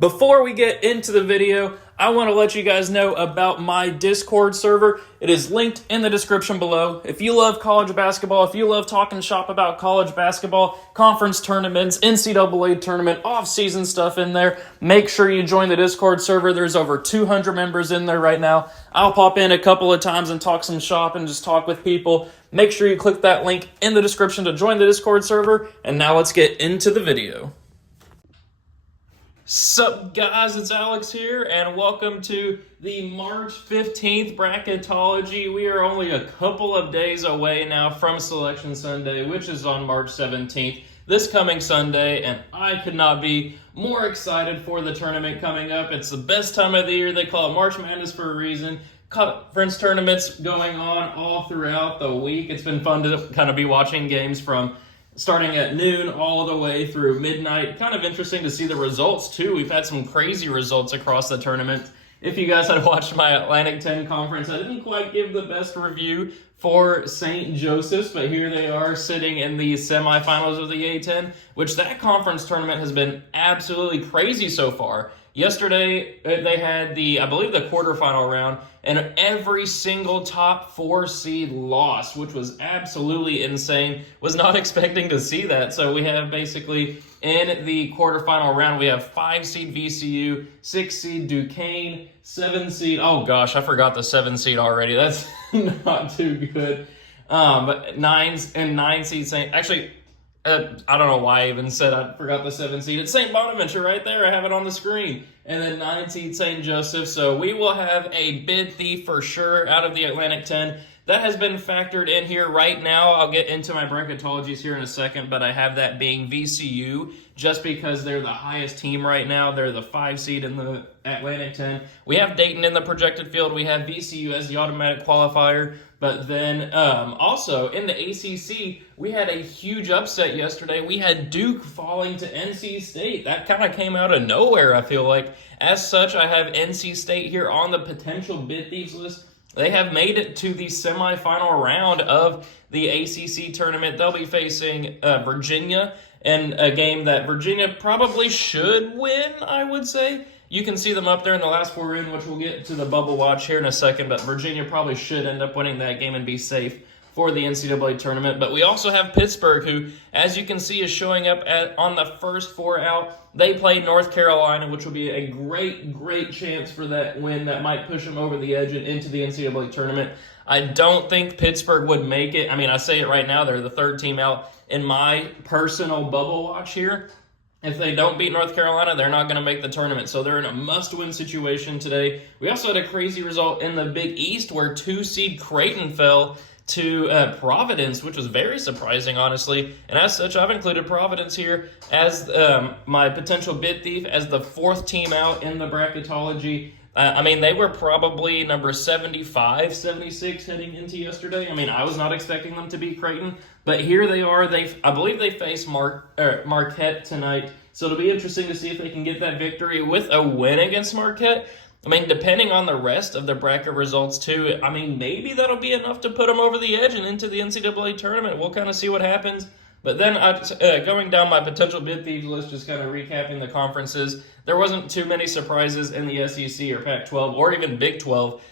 Before we get into the video, I want to let you guys know about my Discord server. It is linked in the description below. If you love college basketball, if you love talking shop about college basketball, conference tournaments, NCAA tournament, off-season stuff in there, make sure you join the Discord server. There's over 200 members in there right now. I'll pop in a couple of times and talk some shop and just talk with people. Make sure you click that link in the description to join the Discord server. And now let's get into the video. Sup guys, it's Alex here, and welcome to the March 15th Bracketology. We are only a couple of days away now from Selection Sunday, which is on March 17th, this coming Sunday, and I could not be more excited for the tournament coming up. It's the best time of the year. They call it March Madness for a reason. Conference tournaments going on all throughout the week. It's been fun to kind of be watching games from starting at noon all the way through midnight. Kind of interesting to see the results, too. We've had some crazy results across the tournament. If you guys had watched my Atlantic 10 conference, I didn't quite give the best review for St. Joseph's, but here they are sitting in the semifinals of the A10, which that conference tournament has been absolutely crazy so far. Yesterday, they had I believe the quarterfinal round, and every single top 4 seed lost, which was absolutely insane. Was not expecting to see that. So we have basically in the quarterfinal round, we have 5 seed VCU, 6 seed Duquesne, 7 seed, oh gosh, I forgot the 7 seed already. That's not too good. But 9 seed St. Actually, I don't know why I even said I forgot the 7 seed. It's St. Bonaventure right there. I have it on the screen. And then 9 seed St. Joseph. So we will have a bid thief for sure out of the Atlantic 10. That has been factored in here right now. I'll get into my bracketologies here in a second, but I have that being VCU just because they're the highest team right now. They're the 5 seed in the Atlantic 10. We have Dayton in the projected field. We have VCU as the automatic qualifier. But then also in the ACC, we had a huge upset yesterday. We had Duke falling to NC State. That kind of came out of nowhere, I feel like. As such, I have NC State here on the potential bid thieves list. They have made it to the semifinal round of the ACC tournament. They'll be facing Virginia in a game that Virginia probably should win, I would say. You can see them up there in the last 4 in, which we'll get to the bubble watch here in a second, but Virginia probably should end up winning that game and be safe for the NCAA tournament. But we also have Pittsburgh, who, as you can see, is showing up on the first 4 out. They play North Carolina, which will be a great chance for that win that might push them over the edge and into the NCAA tournament. I don't think Pittsburgh would make it. I mean, I say it right now, they're the 3rd team out in my personal bubble watch here. If they don't beat North Carolina, they're not going to make the tournament. So they're in a must-win situation today. We also had a crazy result in the Big East where 2 seed Creighton fell to Providence, which was very surprising, honestly. And as such, I've included Providence here as my potential bid thief as the 4th team out in the bracketology. I mean, they were probably number 75, 76 heading into yesterday. I mean, I was not expecting them to beat Creighton, but here they are. I believe they face Marquette tonight, so it'll be interesting to see if they can get that victory with a win against Marquette. I mean, depending on the rest of the bracket results, too, I mean, maybe that'll be enough to put them over the edge and into the NCAA tournament. We'll kind of see what happens. But then going down my potential bid thieves list, just kind of recapping the conferences, there wasn't too many surprises in the SEC or Pac-12 or even Big 12.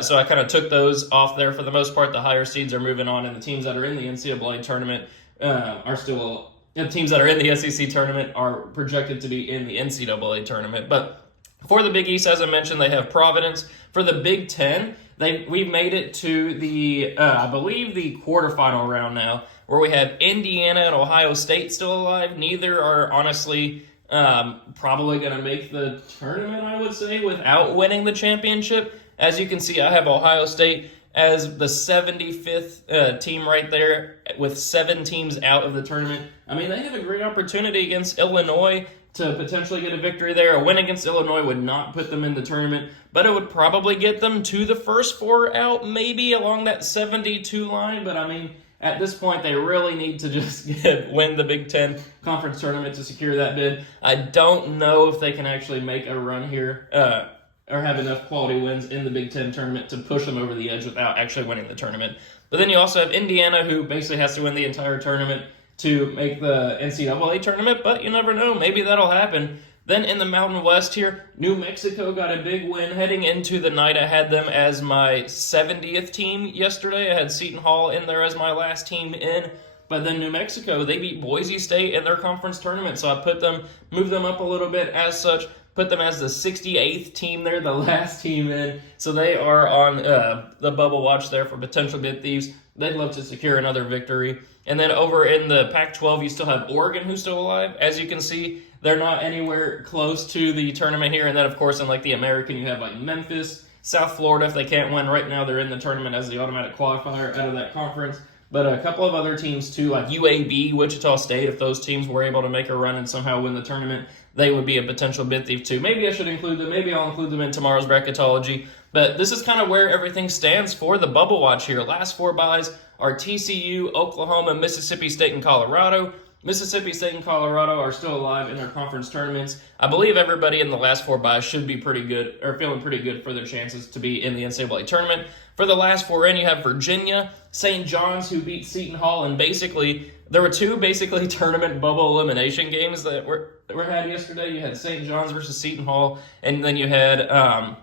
So I kind of took those off there. For the most part, the higher seeds are moving on, and the teams that are in the NCAA tournament are still the teams that are in the SEC tournament are projected to be in the NCAA tournament. But for the Big East, as I mentioned, they have Providence. For the Big Ten, we've made it to the, I believe, the quarterfinal round now, where we have Indiana and Ohio State still alive. Neither are honestly probably going to make the tournament, I would say, without winning the championship. As you can see, I have Ohio State as the 75th team right there with 7 teams out of the tournament. I mean, they have a great opportunity against Illinois to potentially get a victory there. A win against Illinois would not put them in the tournament, but it would probably get them to the first 4 out, maybe along that 72 line. But I mean, at this point, they really need to just win the Big Ten Conference Tournament to secure that bid. I don't know if they can actually make a run here or have enough quality wins in the Big Ten Tournament to push them over the edge without actually winning the tournament. But then you also have Indiana, who basically has to win the entire tournament to make the NCAA tournament, but you never know. Maybe that'll happen. Then in the Mountain West here, New Mexico got a big win heading into the night. I had them as my 70th team yesterday. I had Seton Hall in there as my last team in. But then New Mexico, they beat Boise State in their conference tournament. So I moved them up a little bit as such, put them as the 68th team there, the last team in. So they are on the bubble watch there for potential bid thieves. They'd love to secure another victory. And then over in the Pac-12, you still have Oregon, who's still alive. As you can see, they're not anywhere close to the tournament here. And then, of course, in like the American, you have like Memphis, South Florida. If they can't win right now, they're in the tournament as the automatic qualifier out of that conference. But a couple of other teams, too, like UAB, Wichita State, if those teams were able to make a run and somehow win the tournament, they would be a potential bid thief, too. Maybe I should include them. Maybe I'll include them in tomorrow's bracketology. But this is kind of where everything stands for the bubble watch here. Last four buys are TCU, Oklahoma, Mississippi State, and Colorado. Mississippi State and Colorado are still alive in their conference tournaments. I believe everybody in the last four buys should be pretty good, or feeling pretty good for their chances to be in the NCAA tournament. For the last four in, you have Virginia, St. John's, who beat Seton Hall, and basically, there were two tournament bubble elimination games that were had yesterday. You had St. John's versus Seton Hall, and then you had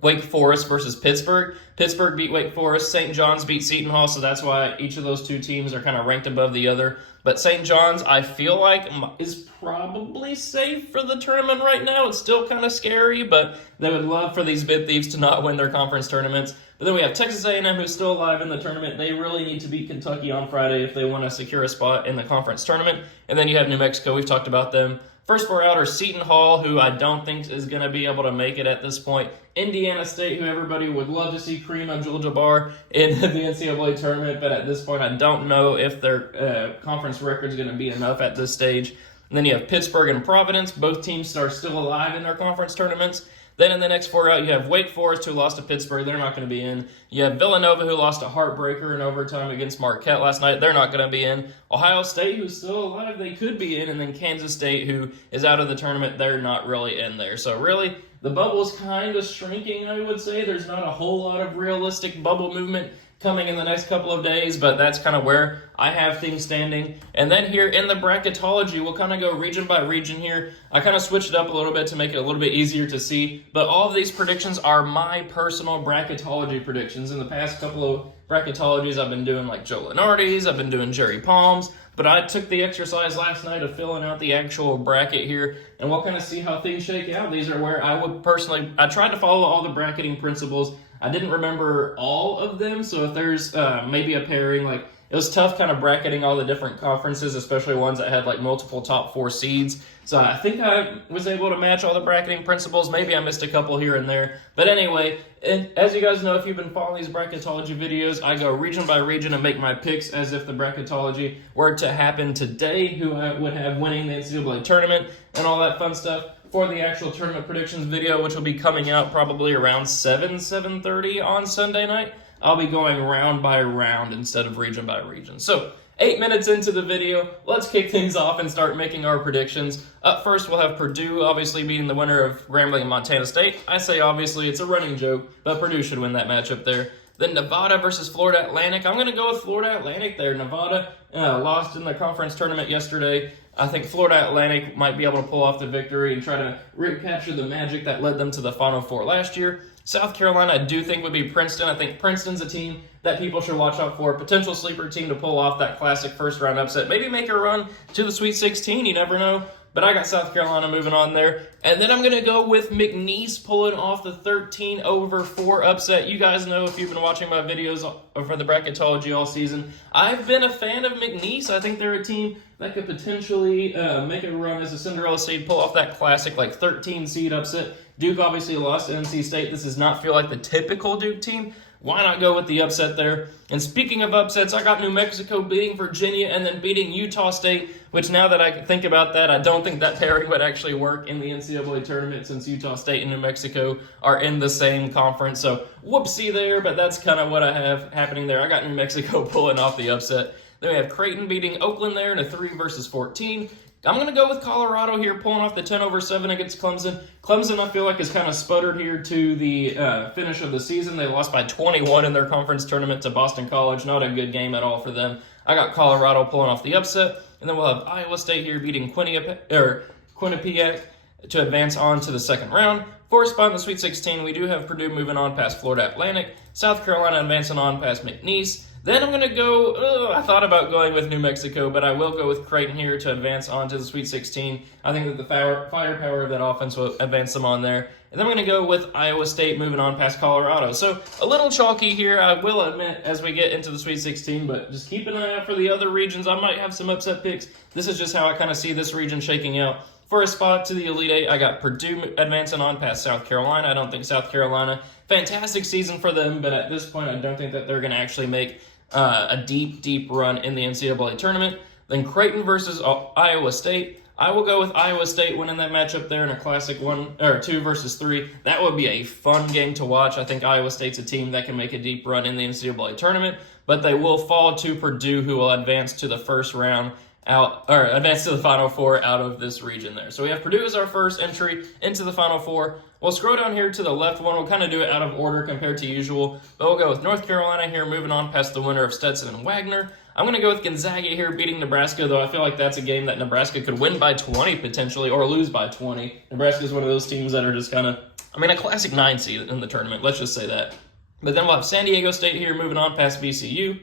Wake Forest versus Pittsburgh. Pittsburgh beat Wake Forest. St. John's beat Seton Hall, so that's why each of those two teams are kind of ranked above the other. But St. John's, I feel like, is probably safe for the tournament right now. It's still kind of scary, but they would love for these bid thieves to not win their conference tournaments. But then we have Texas A&M, who's still alive in the tournament. They really need to beat Kentucky on Friday if they want to secure a spot in the conference tournament. And then you have New Mexico. We've talked about them. First four out are Seton Hall, who I don't think is going to be able to make it at this point. Indiana State, who everybody would love to see Kareem Abdul-Jabbar in the NCAA tournament, but at this point I don't know if their conference record is going to be enough at this stage. And then you have Pittsburgh and Providence. Both teams are still alive in their conference tournaments. Then in the next four out, you have Wake Forest, who lost to Pittsburgh. They're not going to be in. You have Villanova, who lost a heartbreaker in overtime against Marquette last night. They're not going to be in. Ohio State, who's still alive, they could be in. And then Kansas State, who is out of the tournament, they're not really in there. So really, the bubble's kind of shrinking, I would say. There's not a whole lot of realistic bubble movement coming in the next couple of days, but that's kind of where I have things standing. And then here in the bracketology, we'll kind of go region by region here. I kind of switched it up a little bit to make it a little bit easier to see, but all of these predictions are my personal bracketology predictions. In the past couple of bracketologies, I've been doing like Joe Lenardi's, I've been doing Jerry Palm's, but I took the exercise last night of filling out the actual bracket here, and we'll kind of see how things shake out. These are where I tried to follow all the bracketing principles. I didn't remember all of them, so if there's maybe a pairing, like it was tough kind of bracketing all the different conferences, especially ones that had like multiple top four seeds. So I think I was able to match all the bracketing principles. Maybe I missed a couple here and there. But anyway, as you guys know, if you've been following these bracketology videos, I go region by region and make my picks as if the bracketology were to happen today, who I would have winning the NCAA tournament and all that fun stuff. For the actual tournament predictions video, which will be coming out probably around 7:30 on Sunday night, I'll be going round by round instead of region by region. So 8 minutes into the video, let's kick things off and start making our predictions. Up first, we'll have Purdue obviously beating the winner of Grambling and Montana State. I say obviously, it's a running joke, but Purdue should win that matchup there. Then Nevada versus Florida Atlantic. I'm going to go with Florida Atlantic there. Nevada lost in the conference tournament yesterday. I think Florida Atlantic might be able to pull off the victory and try to recapture the magic that led them to the Final Four last year. South Carolina, I do think, would be Princeton. I think Princeton's a team that people should watch out for. Potential sleeper team to pull off that classic first-round upset. Maybe make a run to the Sweet 16. You never know. But I got South Carolina moving on there. And then I'm going to go with McNeese pulling off the 13-4 upset. You guys know, if you've been watching my videos for the bracketology all season, I've been a fan of McNeese. I think they're a team that could potentially make a run as a Cinderella seed, pull off that classic 13-seed upset. Duke obviously lost to NC State. This does not feel like the typical Duke team. Why not go with the upset there? And speaking of upsets, I got New Mexico beating Virginia and then beating Utah State, which now that I think about that, I don't think that pairing would actually work in the NCAA tournament since Utah State and New Mexico are in the same conference. So whoopsie there, but that's kind of what I have happening there. I got New Mexico pulling off the upset. Then we have Creighton beating Oakland there in a 3-14. I'm going to go with Colorado here, pulling off the 10-7 against Clemson. Clemson, I feel like, has kind of sputtered here to the finish of the season. They lost by 21 in their conference tournament to Boston College. Not a good game at all for them. I got Colorado pulling off the upset. And then we'll have Iowa State here beating Quinnipiac. to advance on to the second round. For a spot in the Sweet 16, we do have Purdue moving on past Florida Atlantic, South Carolina advancing on past McNeese. Then I'm going to go, I thought about going with New Mexico, but I will go with Creighton here to advance on to the Sweet 16. I think that the firepower of that offense will advance them on there. And then I'm going to go with Iowa State moving on past Colorado. So a little chalky here, I will admit, as we get into the Sweet 16, but just keep an eye out for the other regions. I might have some upset picks. This is just how I kind of see this region shaking out. For a spot to the Elite Eight, I got Purdue advancing on past South Carolina. I don't think South Carolina, fantastic season for them, but at this point, I don't think that they're going to actually make a deep run in the NCAA tournament. Then Creighton versus Iowa State. I will go with Iowa State winning that matchup there in a classic 2 versus 3. That would be a fun game to watch. I think Iowa State's a team that can make a deep run in the NCAA tournament, but they will fall to Purdue, who will advance to the first round advance to the Final Four out of this region there. So we have Purdue as our first entry into the Final Four. We'll scroll down here to the left one. We'll kind of do it out of order compared to usual, but we'll go with North Carolina here, moving on past the winner of Stetson and Wagner. I'm going to go with Gonzaga here, beating Nebraska, though I feel like that's a game that Nebraska could win by 20 potentially, or lose by 20. Nebraska is one of those teams that are just kind of, a classic 9 seed in the tournament. Let's just say that. But then we'll have San Diego State here, moving on past VCU.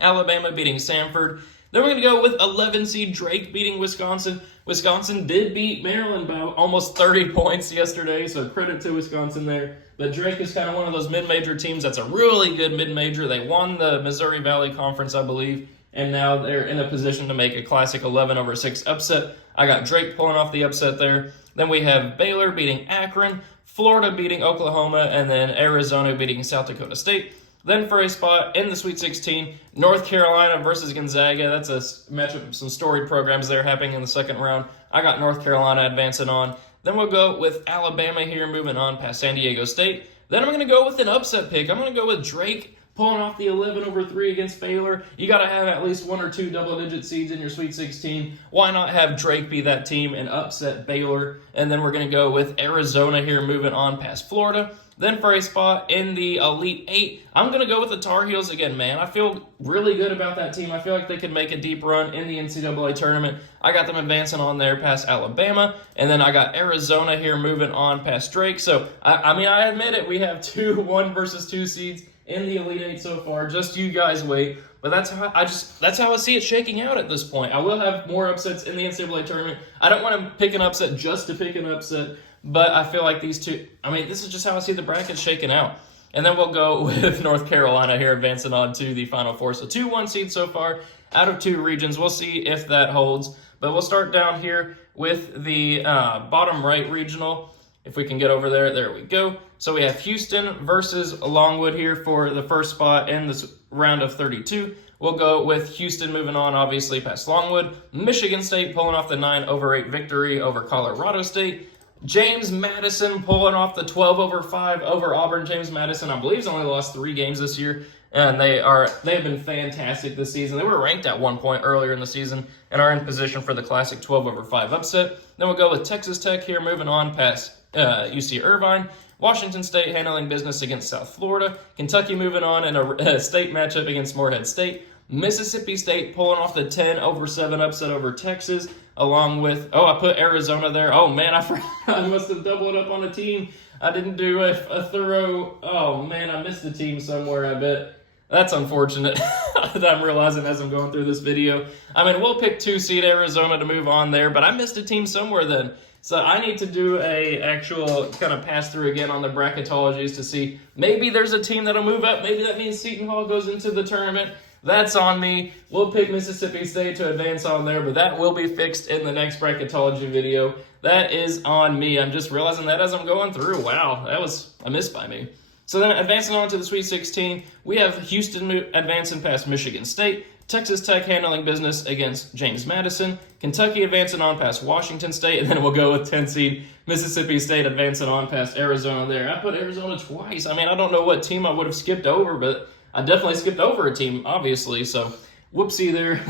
Alabama beating Samford. Then we're going to go with 11 seed Drake beating Wisconsin. Wisconsin did beat Maryland by almost 30 points yesterday, so credit to Wisconsin there. But Drake is kind of one of those mid-major teams that's a really good mid-major. They won the Missouri Valley Conference, I believe, and now they're in a position to make a classic 11-6 upset. I got Drake pulling off the upset there. Then we have Baylor beating Akron, Florida beating Oklahoma, and then Arizona beating South Dakota State. Then for a spot in the Sweet 16, North Carolina versus Gonzaga. That's a matchup of some storied programs there happening in the second round. I got North Carolina advancing on. Then we'll go with Alabama here, moving on past San Diego State. Then I'm going to go with an upset pick. I'm going to go with Drake pulling off the 11-3 against Baylor. You got to have at least 1 or 2 double-digit seeds in your Sweet 16. Why not have Drake be that team and upset Baylor? And then we're going to go with Arizona here, moving on past Florida. Then for a spot in the Elite Eight, I'm going to go with the Tar Heels again, man. I feel really good about that team. I feel like they could make a deep run in the NCAA tournament. I got them advancing on there past Alabama, and then I got Arizona here moving on past Drake. So, I admit it, we have 2 1 versus 2 seeds in the Elite Eight so far. Just you guys wait. But that's how I see it shaking out at this point. I will have more upsets in the NCAA tournament. I don't want to pick an upset just to pick an upset. But I feel like these two, this is just how I see the bracket shaking out. And then we'll go with North Carolina here advancing on to the Final Four. So 2 1 seeds so far out of 2 regions. We'll see if that holds. But we'll start down here with the bottom right regional. If we can get over there, there we go. So we have Houston versus Longwood here for the first spot in this round of 32. We'll go with Houston moving on, obviously, past Longwood. Michigan State pulling off the 9-8 victory over Colorado State. James Madison pulling off the 12-5 over Auburn. James Madison, I believe, has only lost 3 games this year, and they have been fantastic this season. They were ranked at one point earlier in the season and are in position for the classic 12-5 upset. Then we'll go with Texas Tech here, moving on past UC Irvine. Washington State handling business against South Florida. Kentucky moving on in a state matchup against Morehead State. Mississippi State pulling off the 10-7 upset over Texas, along with, I put Arizona there. Oh, man, I forgot. I must have doubled up on a team. I didn't do a thorough, I missed a team somewhere, I bet. That's unfortunate that I'm realizing as I'm going through this video. We'll pick 2 seed Arizona to move on there, but I missed a team somewhere then. So I need to do a actual kind of pass through again on the bracketologies to see maybe there's a team that'll move up. Maybe that means Seton Hall goes into the tournament. That's on me. We'll pick Mississippi State to advance on there, but that will be fixed in the next bracketology video. That is on me. I'm just realizing that as I'm going through. Wow, that was a miss by me. So then advancing on to the Sweet 16, we have Houston advancing past Michigan State, Texas Tech handling business against James Madison, Kentucky advancing on past Washington State, and then we'll go with 10 seed Mississippi State advancing on past Arizona there. I put Arizona twice. I don't know what team I would have skipped over, but I definitely skipped over a team, obviously, so whoopsie there.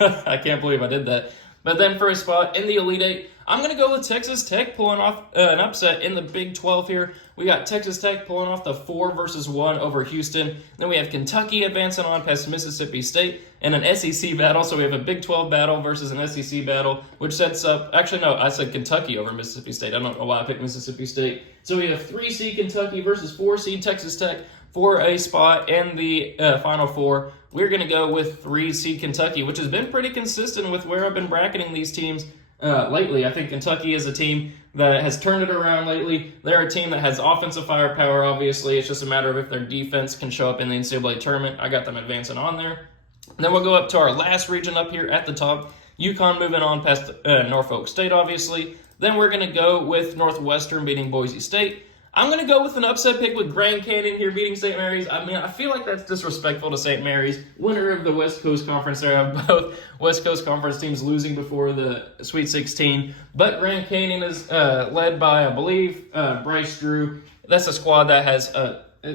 I can't believe I did that. But then for a spot in the Elite Eight, I'm going to go with Texas Tech pulling off an upset in the Big 12 here. We got Texas Tech pulling off the 4-1 over Houston. Then we have Kentucky advancing on past Mississippi State in an SEC battle. So we have a Big 12 battle versus an SEC battle, which sets up, actually no, I said Kentucky over Mississippi State. I don't know why I picked Mississippi State. So we have 3-seed Kentucky versus 4-seed Texas Tech for a spot in the Final Four. We're going to go with 3-seed Kentucky, which has been pretty consistent with where I've been bracketing these teams lately. I think Kentucky is a team that has turned it around lately. They're a team that has offensive firepower, obviously. It's just a matter of if their defense can show up in the NCAA tournament. I got them advancing on there. And then we'll go up to our last region up here at the top. UConn moving on past Norfolk State, obviously. Then we're going to go with Northwestern beating Boise State. I'm going to go with an upset pick with Grand Canyon here beating St. Mary's. I mean, I feel like that's disrespectful to St. Mary's. Winner of the West Coast Conference there. I have both West Coast Conference teams losing before the Sweet 16. But Grand Canyon is led by, I believe, Bryce Drew. That's a squad that has,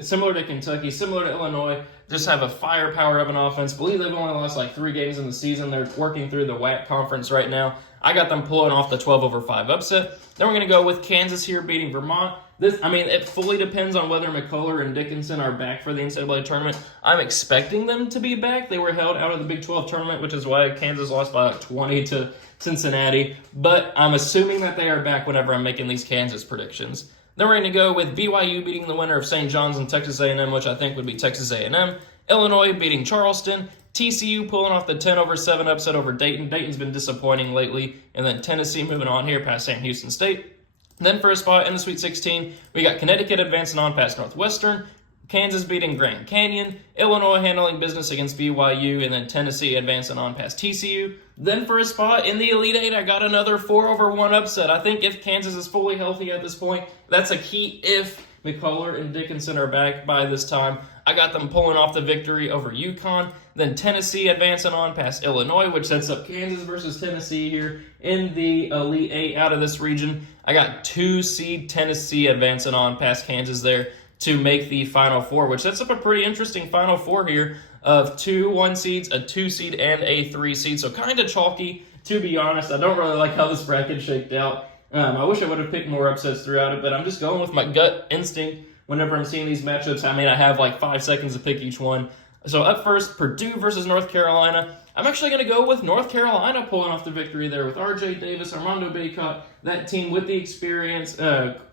similar to Kentucky, similar to Illinois, just have a firepower of an offense. I believe they've only lost like 3 games in the season. They're working through the WAC conference right now. I got them pulling off the 12-5 upset. Then we're going to go with Kansas here beating Vermont. It fully depends on whether McCullough and Dickinson are back for the NCAA tournament. I'm expecting them to be back. They were held out of the Big 12 tournament, which is why Kansas lost by 20 to Cincinnati. But I'm assuming that they are back whenever I'm making these Kansas predictions. Then we're going to go with BYU beating the winner of St. John's and Texas A&M, which I think would be Texas A&M. Illinois beating Charleston. TCU pulling off the 10-7 upset over Dayton. Dayton's been disappointing lately. And then Tennessee moving on here past Sam Houston State. Then for a spot in the Sweet 16, we got Connecticut advancing on past Northwestern, Kansas beating Grand Canyon, Illinois handling business against BYU, and then Tennessee advancing on past TCU. Then for a spot in the Elite Eight, I got another 4-1 upset. I think if Kansas is fully healthy at this point, that's a key if McCullough and Dickinson are back by this time. I got them pulling off the victory over UConn. Then Tennessee advancing on past Illinois, which sets up Kansas versus Tennessee here in the Elite Eight out of this region. I got 2-seed Tennessee advancing on past Kansas there to make the Final Four, which sets up a pretty interesting Final Four here of 2 1-seeds, a 2-seed, and a 3-seed. So kind of chalky, to be honest. I don't really like how this bracket shaked out. I wish I would have picked more upsets throughout it, but I'm just going with my gut instinct whenever I'm seeing these matchups. I mean, I have like 5 seconds to pick each one. So up first, Purdue versus North Carolina. I'm actually going to go with North Carolina pulling off the victory there with R.J. Davis, Armando Bacot, that team with the experience,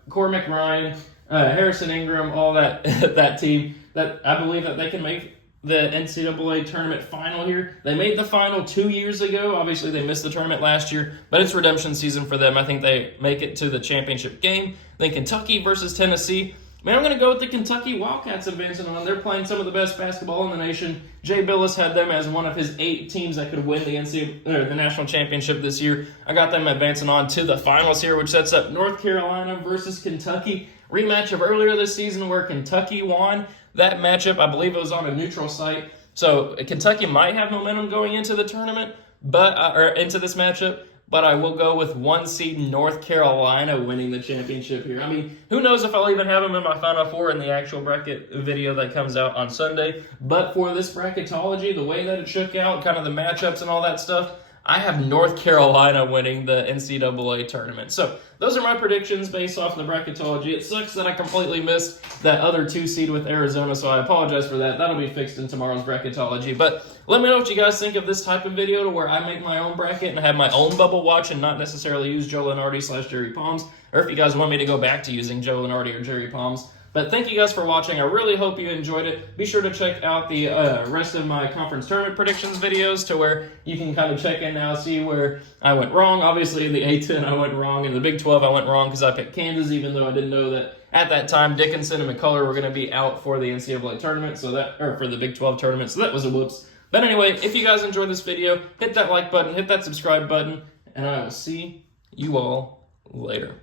Cormac Ryan, Harrison Ingram, all that that team. That I believe that they can make the NCAA tournament final here. They made the final 2 years ago. Obviously, they missed the tournament last year, but it's redemption season for them. I think they make it to the championship game. Then Kentucky versus Tennessee. Man, I'm going to go with the Kentucky Wildcats advancing on. They're playing some of the best basketball in the nation. Jay Billis had them as one of his 8 teams that could win the national championship this year. I got them advancing on to the finals here, which sets up North Carolina versus Kentucky. Rematch of earlier this season where Kentucky won. That matchup, I believe it was on a neutral site. So Kentucky might have momentum going into the tournament, or into this matchup. But I will go with 1-seed North Carolina winning the championship here. I mean, who knows if I'll even have them in my Final Four in the actual bracket video that comes out on Sunday. But for this bracketology, the way that it shook out, kind of the matchups and all that stuff, I have North Carolina winning the NCAA tournament. So those are my predictions based off the bracketology. It sucks that I completely missed that other 2-seed with Arizona, so I apologize for that. That'll be fixed in tomorrow's bracketology. But let me know what you guys think of this type of video to where I make my own bracket and have my own bubble watch and not necessarily use Joe Lenardi / Jerry Palms, or if you guys want me to go back to using Joe Lenardi or Jerry Palms. But thank you guys for watching. I really hope you enjoyed it. Be sure to check out the rest of my conference tournament predictions videos to where you can kind of check in now, see where I went wrong. Obviously, in the A-10, I went wrong. In the Big 12, I went wrong because I picked Kansas, even though I didn't know that at that time Dickinson and McCullough were going to be out for the NCAA tournament, or for the Big 12 tournament. So that was a whoops. But anyway, if you guys enjoyed this video, hit that like button, hit that subscribe button, and I will see you all later.